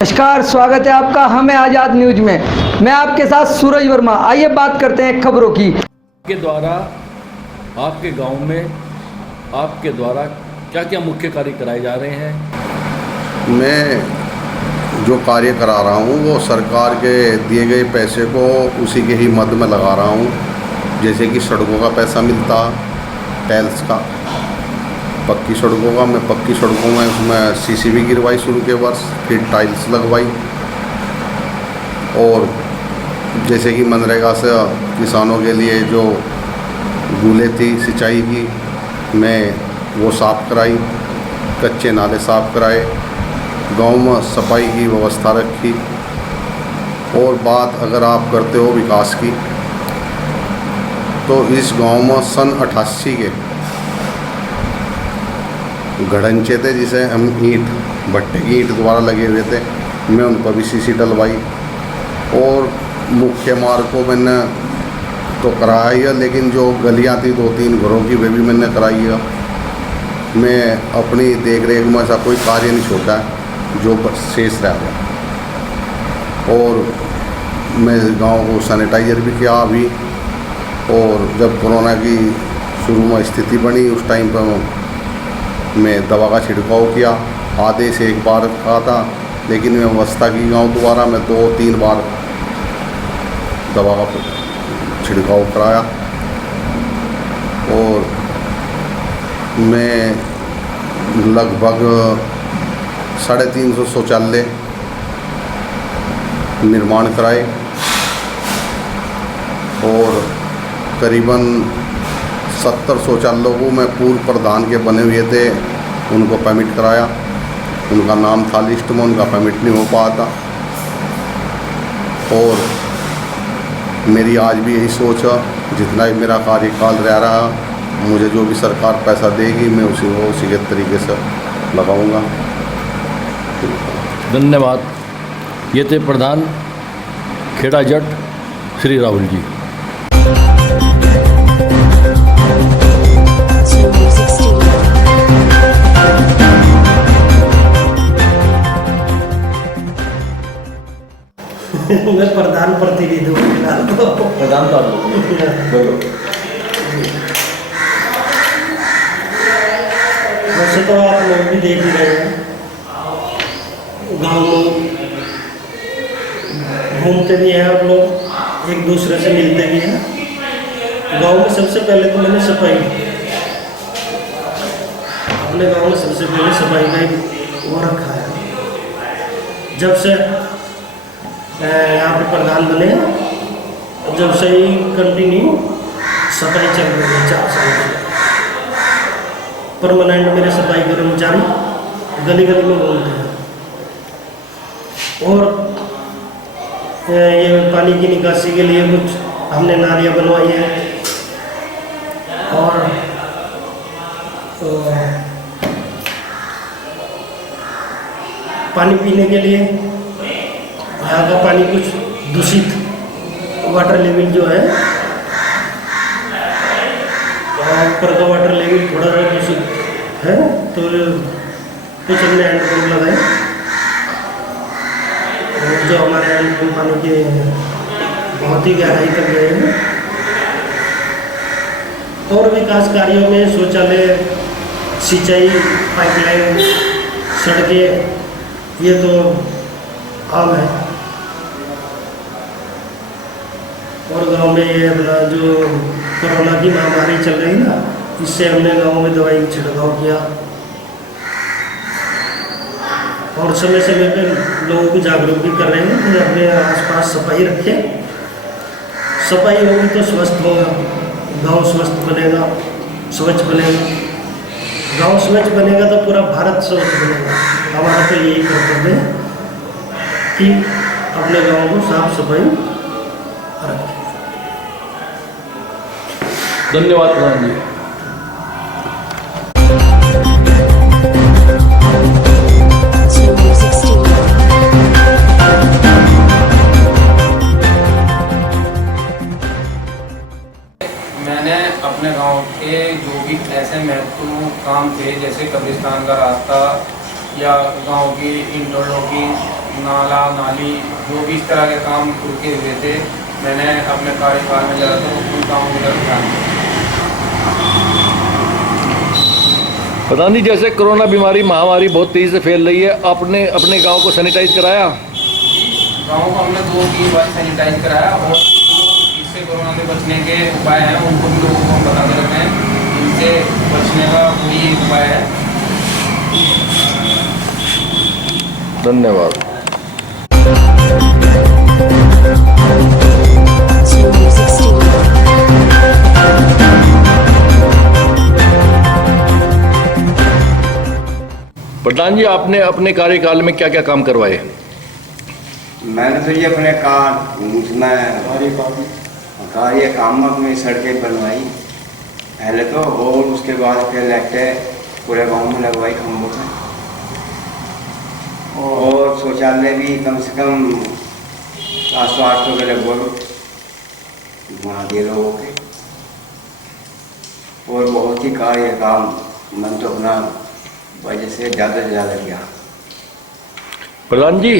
नमस्कार, स्वागत है आपका हमें आज़ाद न्यूज में। मैं आपके साथ सूरज वर्मा। आइए बात करते हैं खबरों की। के द्वारा आपके गांव में आपके द्वारा क्या क्या मुख्य कार्य कराए जा रहे हैं? मैं जो कार्य करा रहा हूँ वो सरकार के दिए गए पैसे को उसी के ही मद में लगा रहा हूँ। जैसे कि सड़कों का पैसा मिलता, टाइल्स का, पक्की सड़कों का, मैं पक्की सड़कों में उसमें सीसीबी गिरवाई शुरू के वर्ष, फिर टाइल्स लगवाई। और जैसे कि मनरेगा से किसानों के लिए जो गूले थी सिंचाई की, मैं वो साफ़ कराई, कच्चे नाले साफ़ कराए, गांव में सफाई की व्यवस्था रखी। और बात अगर आप करते हो विकास की, तो इस गांव में सन 88 के घड़ंचे थे जिसे हम ईंट, भट्टे की ईंट द्वारा लगे हुए थे, मैं उन पर भी सीसी डलवाई। और मुख्य मार्ग को मैंने तो कराया ही है, लेकिन जो गलियां थी 2-3 घरों की वे भी मैंने कराई है। मैं अपनी देख रेख में ऐसा कोई कार्य नहीं छोड़ा है जो शेष रह गया। और मैं गांव को सैनिटाइजर भी किया अभी। और जब कोरोना की शुरू में स्थिति बनी उस टाइम पर मैं दवा का छिड़काव किया। आधे से एक बार कहा था, लेकिन मैं व्यवस्था की गाँव द्वारा मैं 2-3 बार दवा का छिड़काव कराया। और मैं लगभग 350 शौचालय निर्माण कराए और करीबन 70 शौचालयों को मैं पूर्व प्रधान के बने हुए थे उनको परमिट कराया। उनका नाम था लिस्ट में, उनका परमिट नहीं हो पाया था। और मेरी आज भी यही सोच है, जितना भी मेरा कार्यकाल रह रहा, मुझे जो भी सरकार पैसा देगी मैं उसी के तरीके से लगाऊंगा। धन्यवाद। ये थे प्रधान खेड़ा जट श्री राहुल जी। मैं प्रधान प्रतिनिधि हूँ फिलहाल तो। प्रधान बोलो। वैसे तो आप लोग भी देख ही रहे हैं, गाँव में घूमते भी हैं आप लोग, एक दूसरे से मिलते भी हैं। गांव में सबसे पहले तो मैंने सफाई, अपने गांव में सबसे पहले सफाई का ही वो रखा है। जब से यहाँ पे प्रधान बने, जब से ही कंटिन्यू सफाई चल रही है 4 साल से। परमानेंट मेरे सफाई कर्मचारी गली गली में घूमते हैं। और ये पानी की निकासी के लिए कुछ हमने नालियाँ बनवाई हैं। और पानी पीने के लिए यहाँ का पानी कुछ दूषित, वाटर लेवल जो है, ऊपर का वाटर लेवल थोड़ा सा दूषित है, तो कुछ हमने हैंडपम्प लगाए जो हमारे हैंडपम्प पानी के बहुत ही गहराई तक गए हैं। और विकास कार्यों में शौचालय, सिंचाई, पाइपलाइन, सड़कें, ये तो आम है। और गांव में ये अपना जो कोरोना की महामारी चल रही ना, इससे हमने गांव में दवाई छिड़काव किया। और समय समय पर लोगों को जागरूक भी कर रहे हैं कि अपने आसपास सफाई रखें। सफाई होगी तो स्वस्थ होगा, गांव स्वस्थ बनेगा, स्वच्छ बनेगा। गांव स्वच्छ बनेगा तो पूरा भारत स्वच्छ बनेगा। हमारा तो यही कर्तव्य है कि अपने गांव को साफ सफाई रखें। धन्यवाद प्रधान जी। मैंने अपने गांव के जो भी ऐसे महत्वपूर्ण काम थे, जैसे कब्रिस्तान का रास्ता या गांव की इंटरलॉकिंग नाला नाली जो भी इस तरह के काम रुके हुए थे, मैंने अपने कार्यकाल में ज़्यादातर उन कामों की तरफ ध्यान दिया। प्रधान जी, जैसे कोरोना बीमारी महामारी बहुत तेज़ी से फैल रही है, आपने अपने गांव को सैनिटाइज कराया? गाँव को हमने 2-3 बार सैनिटाइज कराया और जो इससे कोरोना से बचने के उपाय हैं उनको भी लोगों को हम बताते रहते हैं। इनसे बचने का कोई उपाय है। धन्यवाद। प्रधान जी, आपने अपने कार्यकाल में क्या क्या काम करवाए? मैंने तो ये अपने कार्य काम में सड़कें बनवाई पहले तो, और उसके बाद फिर लाइटें पूरे गांव में लगवाई खंभों में, और शौचालय भी कम से कम 700-800 के लगभग बना दिए लोगों के, और बहुत ही कार्य काम मन तो अपना वजह से ज़्यादा से ज़्यादा किया। प्रधान जी,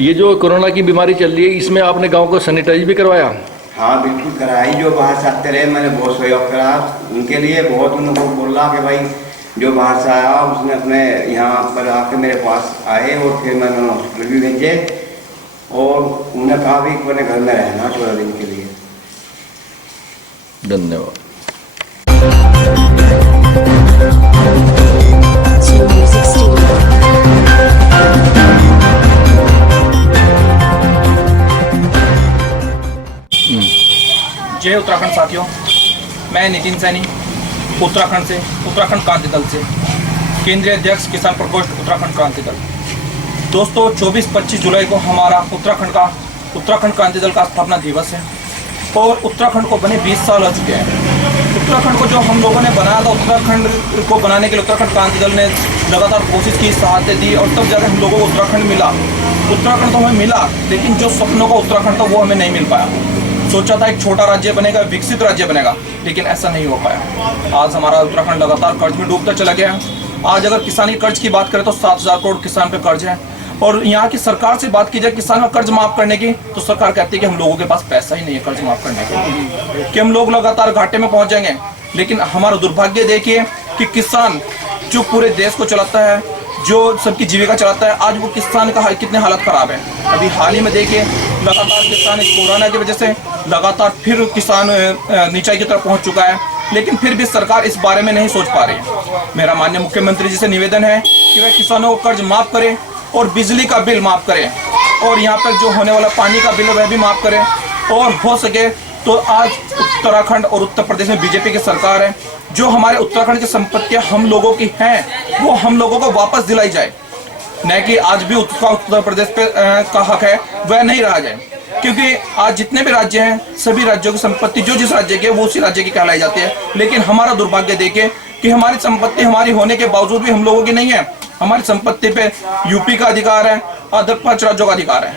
ये जो कोरोना की बीमारी चल रही है, इसमें आपने गांव को सैनिटाइज भी करवाया? हाँ बिल्कुल कराई। जो बाहर से आते रहे मैंने बहुत सहयोग करा उनके लिए, बहुत उनको बोला कि भाई जो बाहर से आया उसने अपने यहाँ पर आके मेरे पास आए, और फिर मैंने हॉस्पिटल भी भेजे, और उन्हें कहा भी अपने घर में रहना 14 दिन के लिए। धन्यवाद। जय उत्तराखंड साथियों, मैं नितिन सैनी उत्तराखंड से, उत्तराखंड क्रांति दल से, केंद्रीय अध्यक्ष किसान प्रकोष्ठ उत्तराखंड क्रांति दल। दोस्तों, 24-25 जुलाई को हमारा उत्तराखंड क्रांति दल का स्थापना दिवस है, और उत्तराखंड को बने 20 साल हो चुके हैं। उत्तराखंड को जो हम लोगों ने बनाया था, उत्तराखंड को बनाने के लिए उत्तराखंड क्रांति दल ने लगातार कोशिश की, सहायता दी, और तब जाकर हम लोगों को उत्तराखंड मिला। उत्तराखंड तो हमें मिला, लेकिन जो सपनों का उत्तराखंड था वो हमें नहीं मिल पाया। सोचा था एक छोटा राज्य बनेगा, विकसित राज्य बनेगा, लेकिन ऐसा नहीं हो पाया। आज हमारा उत्तराखंड लगातार कर्ज में डूबता चला गया। आज अगर किसानी कर्ज की बात करें तो 7,000 करोड़ किसान पे कर्ज है, और यहाँ की सरकार से बात की जाए किसान का कर्ज माफ करने की, तो सरकार कहती है कि हम लोगों के पास पैसा ही नहीं है कर्ज माफ करने के, कि हम लोग लगातार घाटे में पहुंच जाएंगे। लेकिन हमारा दुर्भाग्य देखिए कि किसान जो पूरे देश को चलाता है, जो सबकी जीविका चलाता है, आज वो किसान का कितने हालत खराब है। अभी हाल ही में देखिए लगातार किसान इस कोरोना की वजह से लगातार फिर किसान नीचाई की तरफ पहुंच चुका है, लेकिन फिर भी सरकार इस बारे में नहीं सोच पा रही है। मेरा माननीय मुख्यमंत्री जी से निवेदन है कि वह किसानों को कर्ज माफ करें, और बिजली का बिल माफ करें, और यहाँ पर जो होने वाला पानी का बिल है वह भी माफ करें, और हो सके तो आज उत्तराखंड और उत्तर प्रदेश में बीजेपी की सरकार है, जो हमारे उत्तराखंड की संपत्तियां हम लोगों की हैं वो हम लोगों को वापस दिलाई जाए, न कि आज भी उत्तर प्रदेश पे का हक है वह नहीं रहा जाए। क्योंकि आज जितने भी राज्य हैं, सभी राज्यों की संपत्ति जो जिस राज्य की है वो उसी राज्य की कहलाई जाती है, लेकिन हमारा दुर्भाग्य देखे कि हमारी संपत्ति हमारी होने के बावजूद भी हम लोगों की नहीं है। हमारी संपत्ति पे यूपी का अधिकार है, और 5 राज्यों का अधिकार है।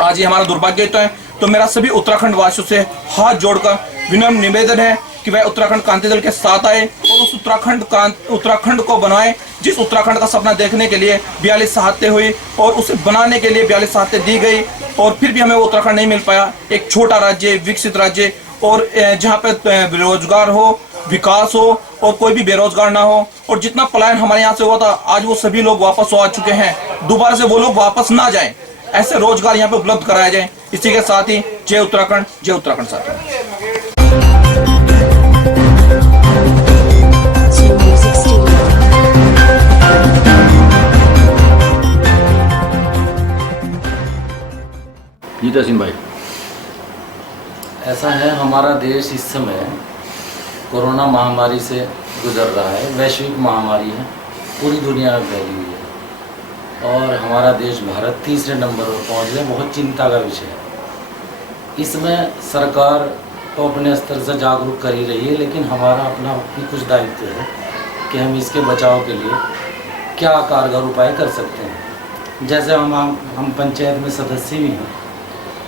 आज ये हमारा दुर्भाग्य तो है। तो मेरा सभी उत्तराखंड वासियों से हाथ जोड़कर विनम्र निवेदन है कि वह उत्तराखंड क्रांति दल के साथ आए, और उस उत्तराखंड को बनाए जिस उत्तराखंड का सपना देखने के लिए 42 शहादतें हुई, और उसे बनाने के लिए 42 शहादतें दी गई, और फिर भी हमें वो उत्तराखंड नहीं मिल पाया। एक छोटा राज्य, विकसित राज्य, और जहाँ पे बेरोजगार हो, विकास हो, और कोई भी बेरोजगार ना हो, और जितना पलायन हमारे यहाँ से हुआ था आज वो सभी लोग वापस आ चुके हैं। दोबारा से वो लोग वापस ना जाएं, ऐसे रोजगार यहाँ पे उपलब्ध कराया जाए। इसी के साथ ही जय उत्तराखंड साथियों। जीता सिंह भाई, ऐसा है, हमारा देश इस समय कोरोना महामारी से गुजर रहा है। वैश्विक महामारी है, पूरी दुनिया में फैली हुई है, और हमारा देश भारत 3रे नंबर पर पहुँच गया। बहुत चिंता का विषय है। इसमें सरकार तो अपने स्तर से जागरूक कर ही रही है, लेकिन हमारा अपना भी कुछ दायित्व है कि हम इसके बचाव के लिए क्या कारगर उपाय कर सकते हैं। जैसे हम पंचायत में सदस्य भी हैं,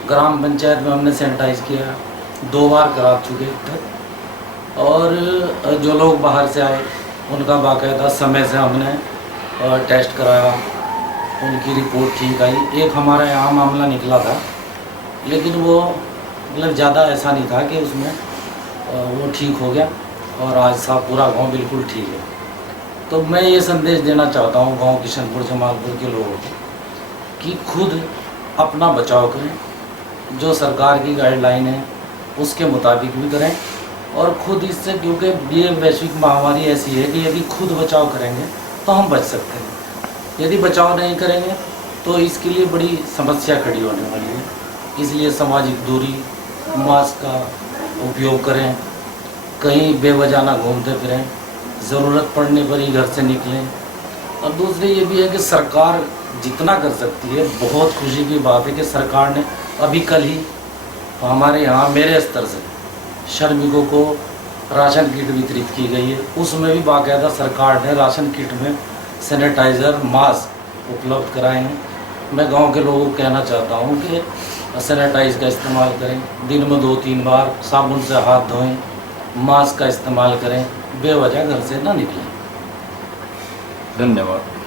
ग्राम पंचायत में हमने सैनिटाइज किया, 2 बार करा चुके तक, और जो लोग बाहर से आए उनका बाकायदा समय से हमने टेस्ट कराया, उनकी रिपोर्ट ठीक आई। एक हमारा यहाँ मामला निकला था, लेकिन वो मतलब ज़्यादा ऐसा नहीं था कि उसमें वो ठीक हो गया और आज साहब पूरा गांव बिल्कुल ठीक है। तो मैं ये संदेश देना चाहता हूँ गांव किशनपुर जमालपुर के लोगों को कि खुद अपना बचाव करें, जो सरकार की गाइडलाइन है उसके मुताबिक भी करें और खुद इससे, क्योंकि ये वैश्विक महामारी ऐसी है कि यदि खुद बचाव करेंगे तो हम बच सकते हैं, यदि बचाव नहीं करेंगे तो इसके लिए बड़ी समस्या खड़ी होने वाली है। इसलिए सामाजिक दूरी, मास्क का उपयोग करें, कहीं बेवजह ना घूमते फिरें, ज़रूरत पड़ने पर ही घर से निकलें। और दूसरी ये भी है कि सरकार जितना कर सकती है, बहुत खुशी की बात है कि सरकार ने अभी कल ही हमारे यहाँ मेरे स्तर से श्रमिकों को राशन किट वितरित की गई है। उसमें भी बाकायदा सरकार ने राशन किट में सैनिटाइज़र, मास्क उपलब्ध कराए हैं। मैं गांव के लोगों को कहना चाहता हूं कि सैनिटाइज का इस्तेमाल करें, दिन में 2-3 बार साबुन से हाथ धोएं, मास्क का इस्तेमाल करें, बेवजह घर से ना निकलें। धन्यवाद।